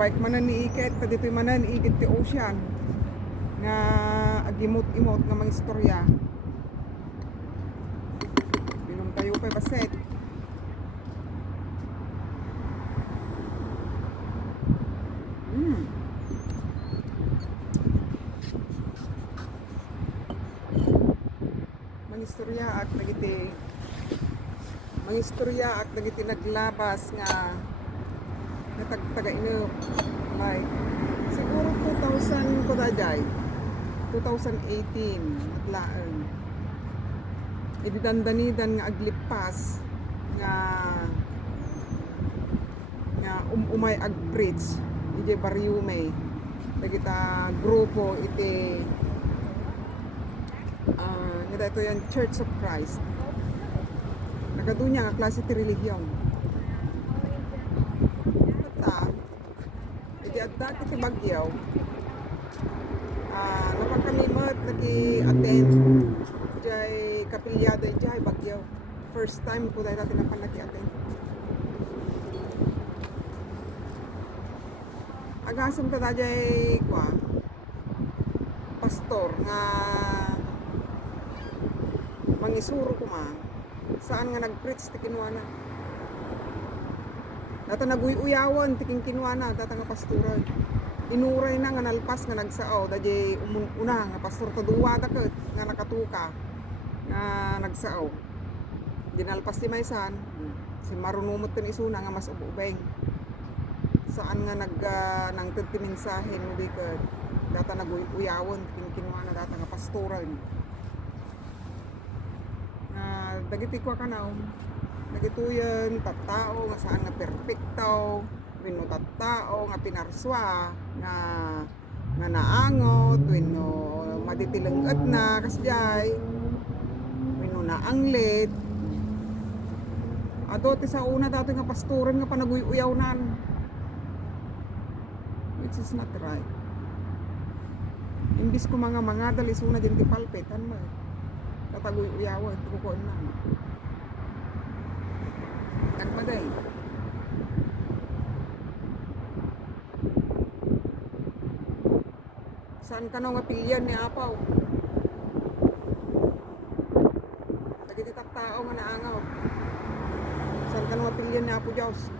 bike manan ni iket ta dito'y manan igit ti ocean nga agimot-imot nga mga istorya. Binom tayo pa baset. Mga istorya at nagiti naglabas nga natagtaga ino like siguro 2000 ko dajay 2018 atlaan ibidandanidan nga aglipas nga umay agpreach ije Bariume dagita grupo iti nga ito yung Church of Christ. Nagadunya nga klase ti relihiyon. At iti adda iti Bagyaw. Napakalimot naki-attend jay kapilyada jay Bagyaw. First time ko dahil natin napan naki-attend. Agasam ta jay pastor nga mangisuro ko saan nga nag-preach ti kinuana. Data naguyuyawan ti kinuana data nga pastoran. Inuray na nga nalpas nga nagsao dajay una nga pastor to duwa daket nga nakatuka nga nagsao. Dinalpas ti maysan si marunumot tin isuna nga mas ububeng. Saan nga nang ti mensahe no diket data naguyuyawan ti kinuana data nga pastoran. Dagiti ko kanaw dagituyan tattao nga saan nga perfecto wenno tattao nga pinarswa nga naangot wenno maditilenget na kasjay wenno naanglit ato ti sa una dato nga pastoran nga panaguyuyawnan which is not right. Imbis ko mga dalisuna din ti palpetan mo tataguy-uyawan, tukukuan na. Nagmaday. Saan ka nang apilyan ni Apaw? Dagiti taktao nga naangaw. Saan ka nang apilyan ni Apo Diyos?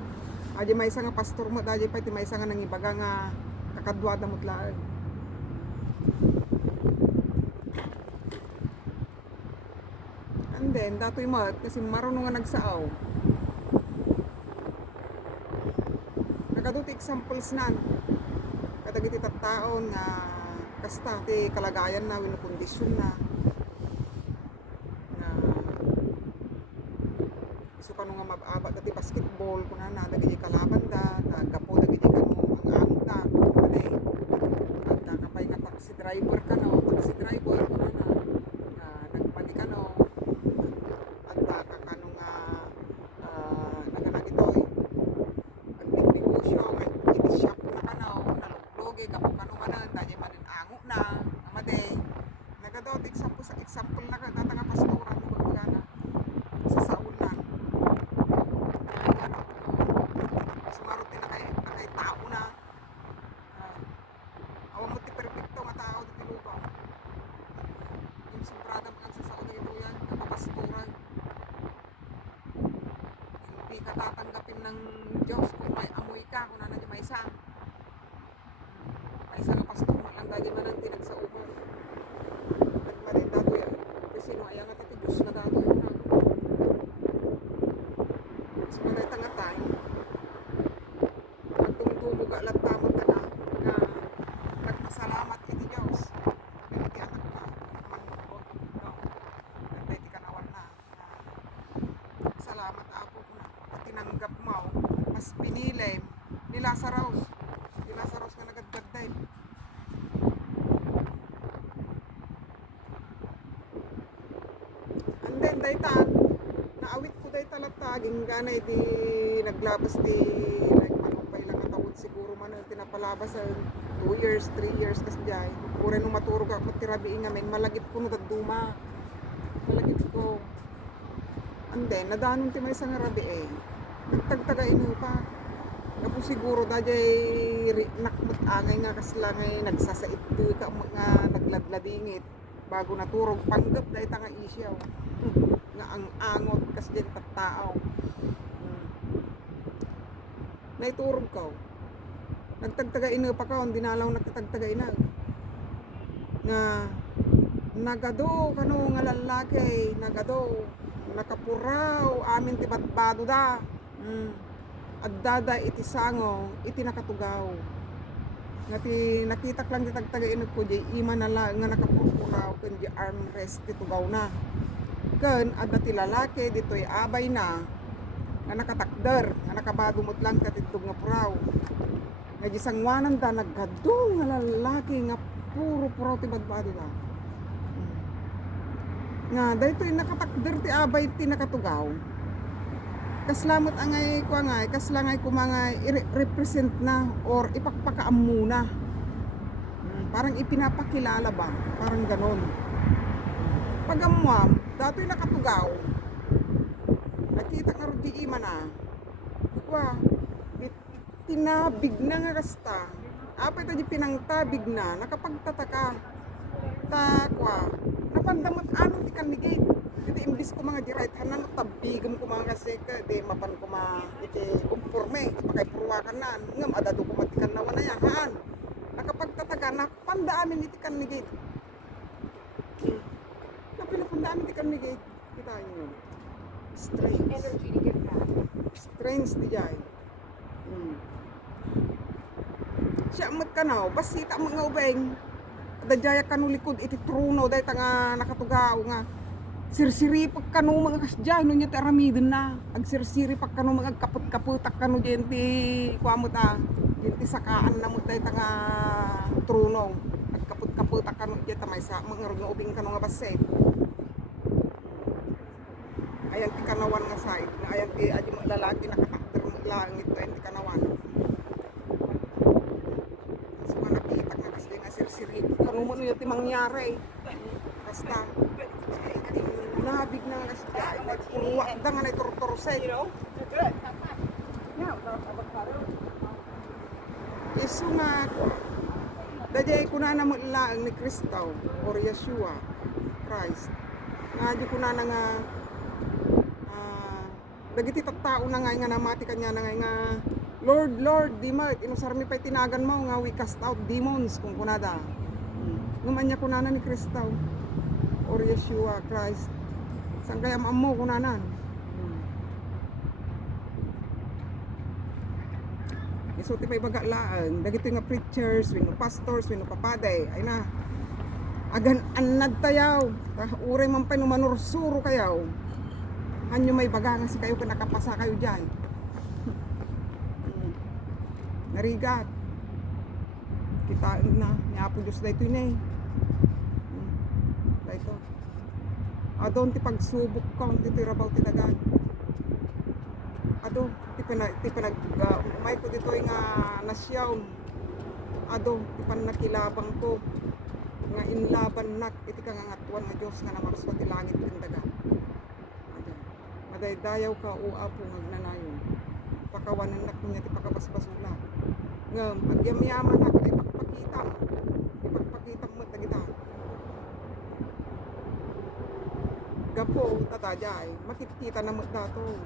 Aji may isa nga pastor mo, aji pa iti may isa nga nangibaga nga kakadwada mo tlaan. And then, dato'y mat, kasi marunong nga nagsaaw. Nagaduti examples nan. Kadagiti tattaon nga kasta, ti kalagayan na, wino kondisyon na. Na iso ka nga mababat dati basketball, kuna na, dagiti kalaban da, gapo dagiti kanu, ang amot da, at kakapay nga taxi driver ka no, taxi driver, kuna na, nagpani ka no, example na data nga pastoran mo bagana sa saunan sumarot na kay tao na awan mo ti perfecto nga tao dito lupa yung sobrada mga sa saunan ito yan napapastoran hindi ka tatanggapin ng Diyos kung may amoy ka kung nana may isa nga pastor mo lang dahil man ang tinag sa umar sino ayaw nga tati Diyos na dato yun na so mga tangatay nagtungtubo alat tamot ka na nagpasalamat iti Diyos pero ti anak na manunod no nagpwede ka nawan na salamat apo ko na at tinanggap mo mas pinili ni Lazarus nga nagadgagday then daytan naawit ko day talataging ganay di naglabas di like manumpay lang katawod siguro man tinapalabas sa 2 years 3 years kas jay pure nung maturog ako tirabi nga men malagip ko no daduma malagip ko and then nadanon ti may isang rabi nagtagtaga inupa Kapo siguro dajay nakmut angay nga kasla ngay nagsasait ka mga nagladladingit bago naturog panggap dahil nga isyaw. Nga ang angot kas din tattao. Naiturog ka. Nagtagtaga ina pa ka, hindi nalaw nagtatagtaga ina. Nga nagado kano nga lalaki, nagado nakapuraw amin ti batbado da. At dada iti sango, iti nakatugaw. Nga ti nakita lang ti tagtaga ina ko di ima na lang nga nakapuraw ken di armrest ti tugaw na. Ken adda ti lalaki ditoy abay na nga nakatakder, nga nakabadumot lang katitog nga puraw. Nga gisangwanan da nagkado nga lalaki nga puro puraw ti badbado da. Nga daytoy nakatakder ti abay ti nakatugaw. Kaslamot angay ko angay, kaslangay ko mga represent na or ipakpakaam muna. Parang ipinapakilala ba? Parang ganon. Pagamuam, datoy nakatugaw. Nakita nga di ima na. Kwa, tinabig na nga kasta. Apay tayo pinangtabig na, nakapagtataka. Takwa, napandamot ano di kanigate. Iti imbis ko mga direct hanan, tabigam ko mga kasi ka, di mapan ko iti kumporme, ipakay purwakan na. Ngam, adado ko matikan na wana yahan. Nakapagtataka, napandaamin iti kanigate. Napinapandaamin iti kanigate. Kita nyo. Strange. Energy to get back. Strange di jay. Siya magkanaw, basita mga ubeng. Dajaya kanulikod iti truno dahi nga nakatugaw nga. Sirsiri pag kanu mga kasjay no nyati aramidin na. Ag sirsiri pag kanu mga kaput-kaputak kanu dyan ti kuamot dyan ti sakaan na mo dahi nga truno. Ag kaput-kaputak kanu dyan tamay sa mga ubeng kanu nga baset. Ayan ti kanawan nga side, ayan ti adi mo lalaki nakatakder mo langit to ayan ti kanawan. So nga nakita nga kasi nga sirsiri, kano mo nyo ti mangyari. Basta, nabig na nga siya, nagpuruwak da nga naiturturusay. Iso nga, dajay ko na mo lang ni Kristo or Yeshua Christ. Nga di ko na nga dagiti tattao na nga namati kanya na nga Lord, Lord, di ma inusar mi pa'y tinagan mo nga we cast out demons kung kunada. Ngumanya kunana ni Kristo or Yeshua Christ. Sang kaya maamo kunanan. Iso ti may bagalaan, dagiti nga preachers, wenno pastors, wenno papaday, ay na. Agan anad tayaw, uray man pa'y numanursuro kayaw. Anyo may baga nga si kayo kung nakapasa kayo dyan. Narigat. Kitaan na. Niya po Diyos na ito yun eh. Dito. Adon ti pagsubok ka. Ti tirabaw ti dagan. Ado. Ti panag umay ko dito nga nasyaw. Ado. Ti panakilabang ko. Nga inlaban nak. Iti kangangatuan nga Diyos nga namarus pati langit yung dagan. Dayaw ka o apo ngagnanayon. Pakawanan nak niya ti pakabasbasula. Ngam agyam-yaman nak ay pagpakitam. Ipagpakitam mo tagita. Gapo tatajay, makikita na mo dato.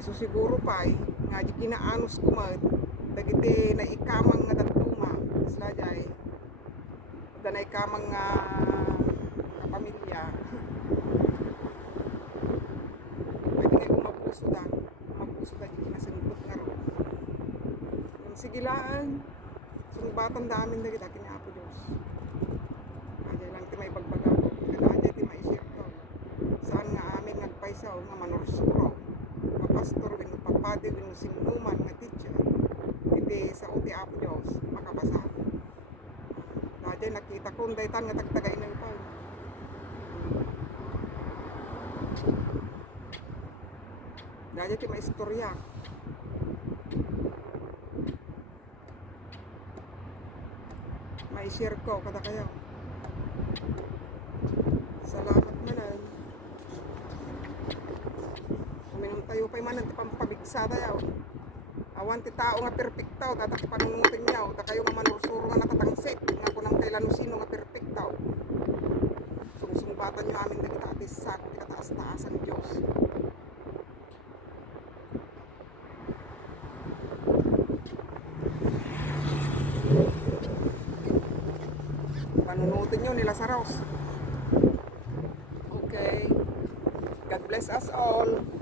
Iso siguro pay nga di kinaanos kumad dagiti na ikamang nga datuma. Isla jay. Danay kamang kapamilya. Pwede nga umapuso dan. Umapuso dan yung kinasinubot nga ro. Yung sigilaan, sunubatan damin na kita kinapo Diyos. Adya lang ti may bagbaga ko. Adya ti may share ko. Saan nga amin nagpaisaw nga manorsuro. Papastor, wino papadi, wino sinuman nga teacher. Hindi sa uti apo Diyos, makabasa. Dahil nakita ko, daytan nga tagtagay na ito. Dahil ito may istorya. May share ko, kada kayo. Salamat na lang. sa tayaw. Awan ti tao nga perfectaw, tatak panunutin niyaw, ta kayo nga manursuro nga natatangsit, nga kunang kailan sino nga perfectaw. Sungsumbatan niyo amin dagita atis sak, kataas-taas ang Diyos. Panunutin niyo nila sa Ross. Okay. God bless us all.